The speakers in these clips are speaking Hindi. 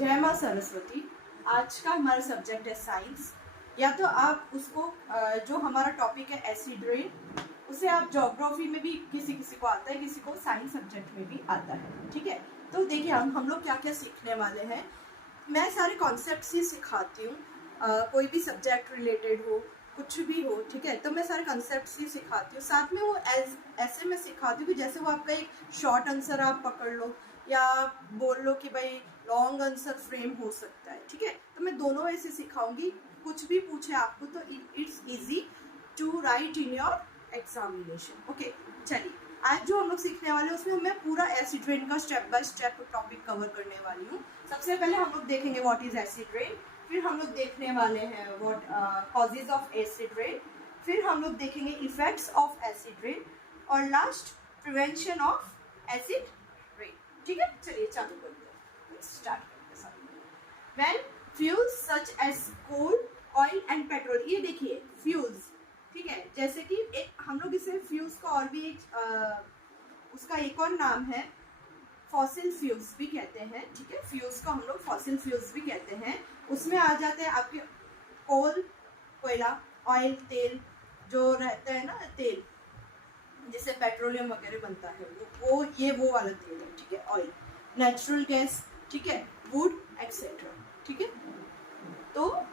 जय माँ सरस्वती। आज का हमारा सब्जेक्ट है साइंस। या तो आप उसको जो हमारा टॉपिक है एसिड रेन, उसे आप ज्योग्राफी में भी किसी किसी को आता है, किसी को साइंस सब्जेक्ट में भी आता है। ठीक है, तो देखिए हम लोग क्या क्या सीखने वाले हैं। मैं सारे कॉन्सेप्ट्स ही सिखाती हूँ, कोई भी सब्जेक्ट रिलेटेड हो, कुछ भी हो। ठीक है, तो मैं सारे कॉन्सेप्ट्स ही सिखाती हूँ, साथ में वो ऐसे मैं सिखाती हूँ कि जैसे वो आपका एक शॉर्ट आंसर आप पकड़ लो या बोल लो कि भाई लॉन्ग आंसर फ्रेम हो सकता है। ठीक है, तो मैं दोनों ऐसे सिखाऊंगी। कुछ भी पूछे आपको तो it's easy to write in your examination. Okay, चलिए आज जो हम लोग सीखने वाले हैं उसमें मैं पूरा एसिड रेन का step by step topic cover करने वाली हूँ। सबसे पहले हम लोग देखेंगे व्हाट इज एसिड रेन, फिर हम लोग देखने वाले हैं what causes of acid rain, फिर हम लोग देखेंगे इफेक्ट्स ऑफ एसिड रेन और last prevention of acid rain. ठीक है, चलिए चालू करते हैं, स्टार्ट करते हैं। When fuels such as coal, oil and petrol, ये देखिए फ्यूल्स, ठीक है, जैसे कि एक हम लोग इसे फ्यूल्स का और भी उसका एक और नाम है फॉसिल फ्यूल्स भी कहते हैं। ठीक है, फ्यूल्स का हम लोग फॉसिल फ्यूल्स भी कहते हैं। उसमें आ जाते हैं आपके कोल, कोयला, ऑयल, तेल जो रहता है ना, तेल जिससे पेट्रोलियम वगैरह बनता है, वो वाला तेल है। ठीक है, ऑयल, नेचुरल गैस, ठीक है, वुड एक्सेट्रा। ठीक है, तो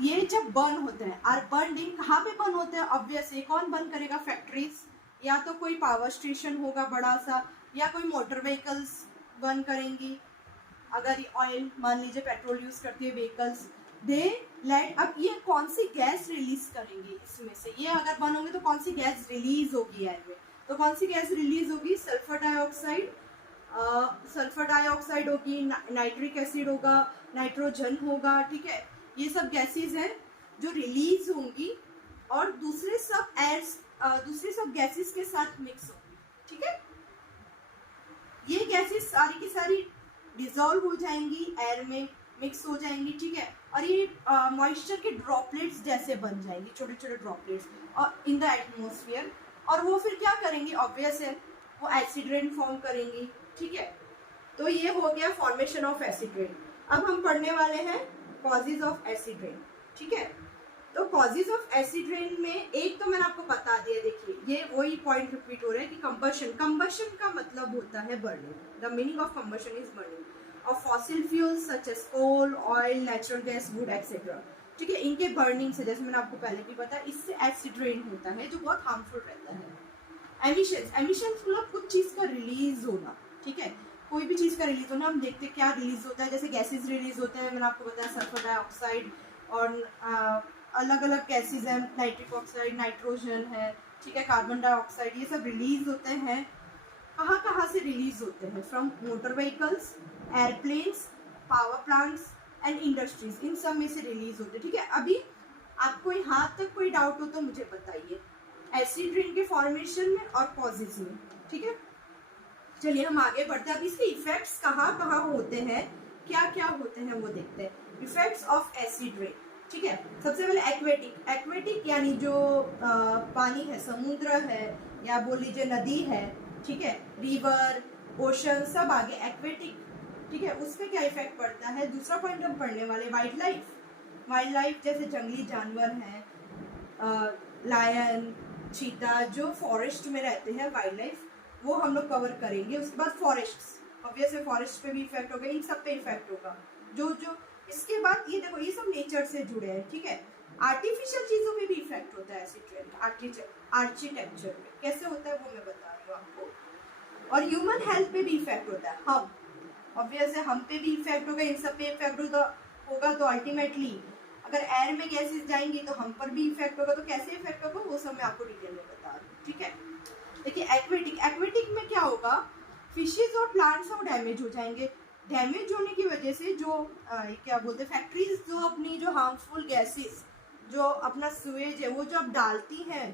ये जब बर्न होते हैं, और बर्निंग कहाँ पे बर्न होते हैं? ऑब्वियसली कौन बर्न करेगा? फैक्ट्रीज, या तो कोई पावर स्टेशन होगा बड़ा सा, या कोई मोटर व्हीकल्स बर्न करेंगी। अगर ऑयल मान लीजिए पेट्रोल यूज करती है व्हीकल्स, दे लेट, अब ये कौन सी गैस रिलीज करेंगे इसमें से? ये अगर बर्न होंगे तो कौन सी गैस रिलीज होगी एयर में? तो कौन सी गैस रिलीज होगी? सल्फर डाइऑक्साइड, सल्फर डाइऑक्साइड होगी, नाइट्रिक एसिड होगा, नाइट्रोजन होगा। ठीक है, ये सब गैसेस हैं जो रिलीज होंगी और दूसरे सब गैसेस के साथ मिक्स होंगी। ठीक है, ये गैसेस सारी की सारी डिसॉल्व हो जाएंगी, एयर में मिक्स हो जाएंगी। ठीक है, और ये मॉइस्चर के ड्रॉपलेट्स जैसे बन जाएंगी, छोटे छोटे ड्रॉपलेट्स और इन द एटमोसफियर, और वो फिर क्या करेंगी? ऑब्वियस है, वो एसिड रेन फॉर्म करेंगी। ठीक है, तो ये हो गया फॉर्मेशन ऑफ एसिड रेन। अब हम पढ़ने वाले हैं कॉजेज ऑफ एसिड रेन। ठीक है, तो कॉजेज ऑफ एसिड रेन में एक तो मैंने आपको बता दिया, देखिए ये वही पॉइंट रिपीट हो रहा है कि कंबशन, कंबशन का मतलब होता है burning. The meaning of combustion is burning of fossil fuels such as coal, oil, natural gas, wood etcetera. ठीक है, इनके बर्निंग से, जैसे मैंने आपको पहले भी बताया, इससे एसिड रेन होता है जो बहुत हार्मफुल रहता है। एमिशंस, एमिशंस मतलब कुछ चीज का रिलीज होना। ठीक है, कोई भी चीज का रिलीज होना, हम देखते क्या रिलीज होता है, जैसे गैसेस रिलीज होते हैं, मैंने आपको बताया सल्फर डाइऑक्साइड और अलग अलग गैसेस हैं, नाइट्रिक ऑक्साइड, नाइट्रोजन है, ठीक है, कार्बन डाइऑक्साइड, ये सब रिलीज होते हैं। कहाँ कहाँ से रिलीज होते हैं? From motor vehicles, airplanes, power plants and industries, इन सब में से रिलीज होते हैं। ठीक है, अभी आपको यहाँ तक कोई डाउट हो तो मुझे बताइए एसिड रेन के फॉर्मेशन में और कॉजेज में। ठीक है, चलिए हम आगे बढ़ते हैं। अब इसके इफेक्ट्स कहाँ कहाँ होते हैं, क्या क्या होते हैं वो देखते हैं। इफेक्ट्स ऑफ एसिड रेन, ठीक है, सबसे पहले एक्वेटिक, एक्वेटिक यानी जो पानी है, समुद्र है या बोल लीजिए नदी है, ठीक है, रिवर, ओशन, सब आगे एक्वेटिक। ठीक है, उस पर क्या इफेक्ट पड़ता है? दूसरा पॉइंट हम पढ़ने वाले वाइल्ड लाइफ, वाइल्ड लाइफ जैसे जंगली जानवर हैं, लायन, चीता, जो फॉरेस्ट में रहते हैं, वाइल्ड लाइफ, वो हम लोग कवर करेंगे। उसके बाद फॉरेस्ट्स, ऑब्वियसली फॉरेस्ट पे भी इफेक्ट होगा, इन सब पे इफेक्ट होगा। जो इसके बाद ये देखो, ये सब नेचर से जुड़े हैं। ठीक है, आर्टिफिशियल चीजों पे भी इफेक्ट होता है एसिड रेन का, आर्किटेक्चर पे कैसे होता है वो मैं बता रही हूँ आपको। और ह्यूमन हेल्थ पे भी इफेक्ट होता है, हम ऑब्वियसली हम पे भी इफेक्ट होगा, इन सब पे इफेक्ट होगा। तो अल्टीमेटली अगर एयर में गैसेस जाएंगी तो हम पर भी इफेक्ट होगा। तो कैसे इफेक्ट होगा वो सब मैं आपको डिटेल में बता रही हूँ। ठीक है, देखिए एक्वेटिक, एक्वेटिक में क्या होगा? फिशेज और प्लांट्स सब डैमेज हो जाएंगे। डैमेज होने की वजह से जो क्या बोलते हैं, फैक्ट्रीज जो अपनी जो हार्मफुल गैसेस, जो अपना सुएज है वो जो अब डालती हैं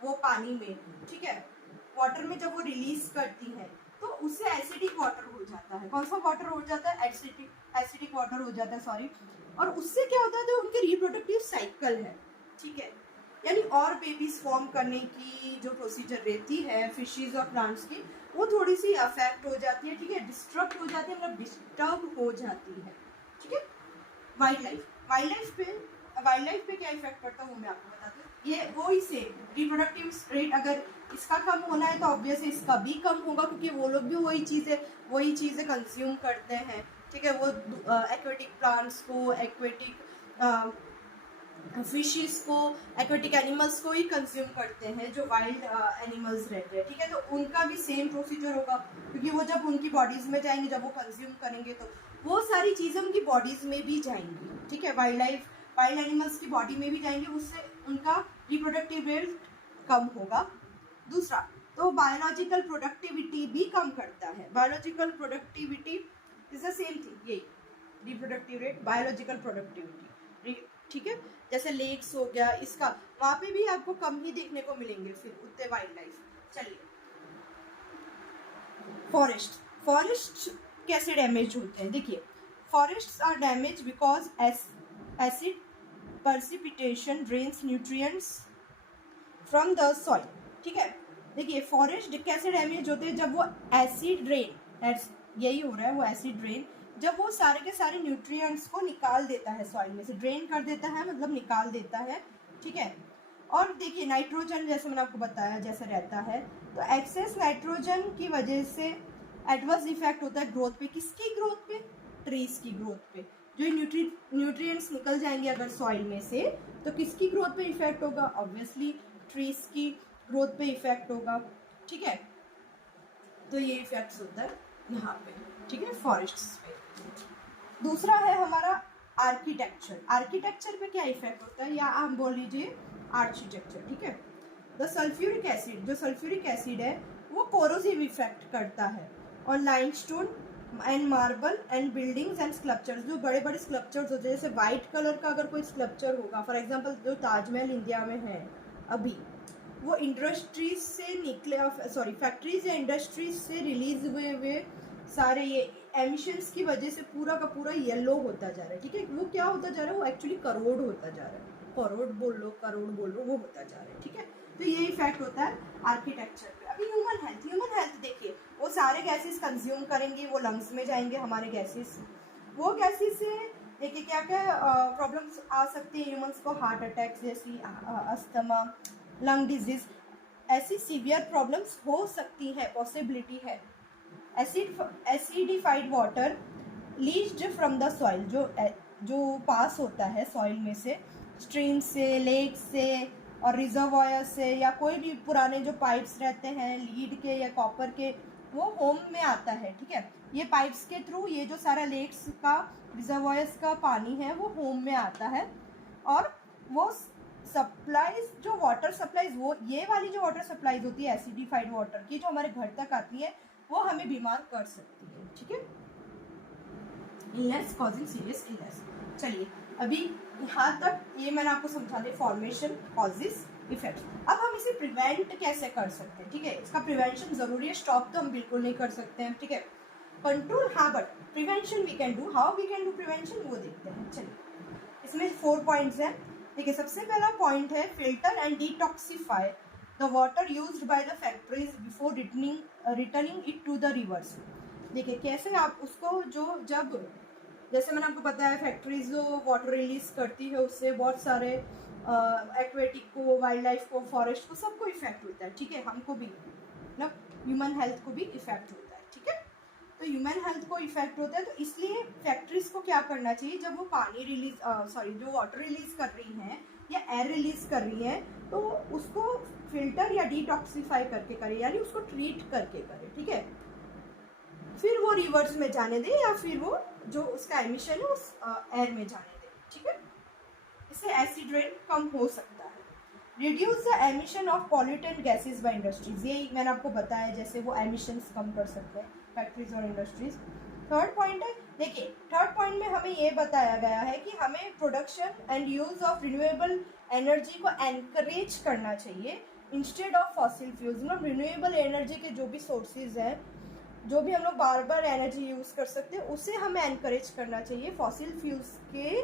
वो पानी में, ठीक है, वाटर में जब वो रिलीज करती हैं तो उससे एसिडिक वाटर हो जाता है। कौन सा वाटर हो जाता है? एसिडिक वाटर हो जाता है, सॉरी। और उससे क्या होता है? जो उनके रिप्रोडक्टिव साइकिल है, ठीक है, यानी और बेबीज फॉर्म करने की जो प्रोसीजर रहती है फिशेज और प्लांट्स की, वो थोड़ी सी अफेक्ट हो जाती है। ठीक है, डिस्टर्ब हो जाती है, मतलब डिस्टर्ब हो जाती है। ठीक है। वाइल्ड लाइफ पे क्या इफेक्ट पड़ता है वो मैं आपको बताती हूँ। ये वो ही सेम रिप्रोडक्टिव रेट अगर इसका कम होना है तो ऑब्वियसली इसका भी कम होगा, क्योंकि वो लोग भी वही चीज़ें कंज्यूम करते हैं, ठीक है। वो एक्वेटिक प्लांट्स को, एक्वेटिक फिशेस को, एक्वेटिक एनिमल्स को ही कंज्यूम करते हैं जो वाइल्ड एनिमल्स रहते हैं, ठीक है। तो उनका भी सेम प्रोसीजर होगा, क्योंकि वो जब उनकी बॉडीज में जाएंगे, जब वो कंज्यूम करेंगे तो वो सारी चीज़ें उनकी बॉडीज में भी जाएंगी, ठीक है। वाइल्ड एनिमल्स की बॉडी में भी जाएंगे, उससे उनका रिप्रोडक्टिव रेट कम होगा। दूसरा, तो बायोलॉजिकल प्रोडक्टिविटी भी कम करता है। Biological productivity is the same thing, यही रिप्रोडक्टिव रेट, बायोलॉजिकल प्रोडक्टिविटी, ठीक है। जैसे लेक्स हो गया, इसका वहां पे भी आपको कम ही देखने को मिलेंगे फिर उतने वाइल्ड लाइफ। चलिए, फॉरेस्ट कैसे डैमेज होते हैं, देखिए। Forests are damage because acid precipitation drains nutrients from the soil, ठीक है। देखिए, फॉरेस्ट कैसे डैमेज होते हैं, जब वो एसिड ड्रेन, यही हो रहा है, वो एसिड ड्रेन जब वो सारे के सारे न्यूट्रिएंट्स को निकाल देता है सॉइल में से, ड्रेन कर देता है मतलब निकाल देता है, ठीक है। और देखिए, नाइट्रोजन जैसे मैंने आपको बताया जैसे रहता है, तो एक्सेस नाइट्रोजन की वजह से एडवर्स इफेक्ट होता है ग्रोथ पे। किसकी ग्रोथ पे? ट्रीज की ग्रोथ पे। जो न्यूट्रिएंट्स निकल जाएंगे अगर सॉइल में से, तो किसकी ग्रोथ पे इफेक्ट होगा? ऑब्वियसली ट्रीज की ग्रोथ पे इफेक्ट होगा, ठीक है। तो ये इफेक्ट्स होता है यहाँ पे, ठीक है, फॉरेस्ट्स पे। दूसरा है हमारा आर्किटेक्चर। आर्किटेक्चर पे क्या इफेक्ट होता है, या आप बोल लीजिए आर्किटेक्चर, ठीक है। द सल्फ्यूरिक एसिड, जो सल्फ्यूरिक एसिड है वो कोरोसिव इफेक्ट करता है और limestone and marble and buildings and sculptures, जो बड़े बड़े स्कल्पचर्स होते हैं, जैसे वाइट कलर का अगर कोई स्कल्पचर होगा, फॉर एग्जांपल जो ताजमहल इंडिया में है अभी, वो इंडस्ट्रीज से निकले, सॉरी फैक्ट्रीज या इंडस्ट्रीज से रिलीज हुए सारे ये एमिशंस की वजह से पूरा का पूरा येलो होता जा रहा है, ठीक है। वो क्या होता जा रहा है, वो एक्चुअली करोड़ होता जा रहा है, करोड़ बोल लो वो होता जा रहा है, ठीक है। तो ये इफेक्ट होता है आर्किटेक्चर पे। अभी ह्यूमन हेल्थ देखिए, वो सारे गैसेस कंज्यूम करेंगे, वो लंग्स में जाएंगे हमारे गैसेस, वो गैसेस से देखिए क्या क्या प्रॉब्लम्स आ सकती है ह्यूमंस को, हार्ट अटैक्स जैसी, अस्थमा, लंग डिजीज, ऐसी सीवियर प्रॉब्लम्स हो सकती है, पॉसिबिलिटी है। Acidified water leached from the soil, जो पास होता है सॉइल में से, स्ट्रीम से, लेक से और रिजर्वायर से, या कोई भी पुराने जो पाइप्स रहते हैं लीड के या कॉपर के, वो होम में आता है, ठीक है। ये पाइप्स के थ्रू ये जो सारा लेक्स का, रिजर्वायर्स का पानी है वो होम में आता है, और वो सप्लाईज, जो वाटर सप्लाईज, वो ये वाली जो वाटर सप्लाईज होती है एसिडिफाइड वाटर की, जो हमारे घर तक आती है, वो हमें बीमार कर सकती है, ठीक है, इलनेस, कॉजिंग सीरियस इलनेस। चलिए, अभी यहाँ तक ये मैंने आपको समझा दिया, फॉर्मेशन, कॉजेस, इफेक्ट्स। अब हम इसे प्रिवेंट कैसे कर सकते हैं, ठीक है। इसका प्रिवेंशन जरूरी है, स्टॉप तो हम बिल्कुल नहीं कर सकते हैं, ठीक है। कंट्रोल, हाँ, but prevention we can do. How we can do prevention, वो देखते हैं। चलिए, इसमें 4 पॉइंट्स हैं। देखिए, सबसे पहला पॉइंट है filter and detoxify the water used by the factories before returning it to the rivers. देखिए, कैसे आप उसको, जब जैसे मैंने आपको बताया, फैक्ट्रीज जो वाटर रिलीज करती है, उससे बहुत सारे एक्वेटिक को, वाइल्ड लाइफ को, फॉरेस्ट को, सबको इफेक्ट होता है, ठीक है। हमको भी, मतलब ह्यूमन हेल्थ को भी इफेक्ट होता है, ठीक है। तो ह्यूमन हेल्थ को इफेक्ट होता है, तो इसलिए फैक्ट्रीज को क्या करना चाहिए, जब वो पानी रिलीज, जो वाटर रिलीज कर रही हैं या एयर रिलीज कर रही हैं, तो उसको फिल्टर या डिटॉक्सिफाई करके करे, यानी उसको ट्रीट करके करे, ठीक है। फिर वो रिवर्स में जाने दे, या फिर वो जो उसका एमिशन है उस एयर में जाने दे, ठीक है। इससे एसिड रेन कम हो सकता है। Reduce the emission of pollutant gases by industries, यही मैंने आपको बताया, जैसे वो एमिशंस कम कर सकते हैं फैक्ट्रीज और इंडस्ट्रीज। थर्ड पॉइंट है, देखिए, थर्ड पॉइंट में हमें ये बताया गया है कि हमें production and use of renewable energy को एनकरेज करना चाहिए इंस्टेड ऑफ फॉसिल फ्यूल्स। मतलब रिन्यूएबल एनर्जी के जो भी सोर्सेज हैं, जो भी हम लोग बार बार एनर्जी यूज़ कर सकते हैं, उसे हमें एनकरेज करना चाहिए फॉसिल फ्यूल्स के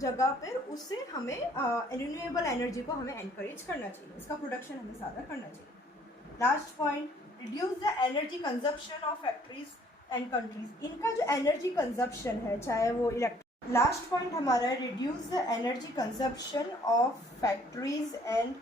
जगह पर। उससे हमें रिन्यूएबल एनर्जी को हमें एनकरेज करना चाहिए, इसका प्रोडक्शन हमें ज़्यादा करना चाहिए। Last point, reduce the energy consumption of factories and countries. इनका जो एनर्जी कंजप्शन है, चाहे वो इलेक्ट्रिक लास्ट पॉइंट हमारा है reduce the energy consumption of factories and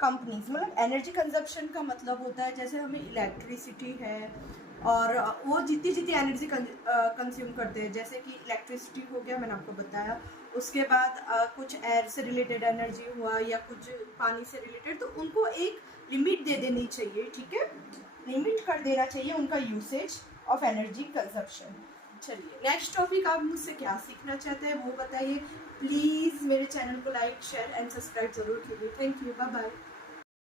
companies. मतलब एनर्जी कंजप्शन का मतलब होता है जैसे हमें इलेक्ट्रिसिटी है और वो जितनी जितनी एनर्जी कंज्यूम करते हैं, जैसे कि इलेक्ट्रिसिटी हो गया मैंने आपको बताया, उसके बाद कुछ एयर से रिलेटेड एनर्जी हुआ या कुछ पानी से रिलेटेड, तो उनको एक लिमिट दे देनी चाहिए, ठीक है, लिमिट कर देना चाहिए उनका यूसेज ऑफ एनर्जी कंजप्शन। चलिए नेक्स्ट टॉपिक, आप मुझसे क्या सीखना चाहते हैं वो बताइए। प्लीज़ मेरे चैनल को लाइक शेयर एंड सब्सक्राइब जरूर कीजिए। Thank you, bye bye.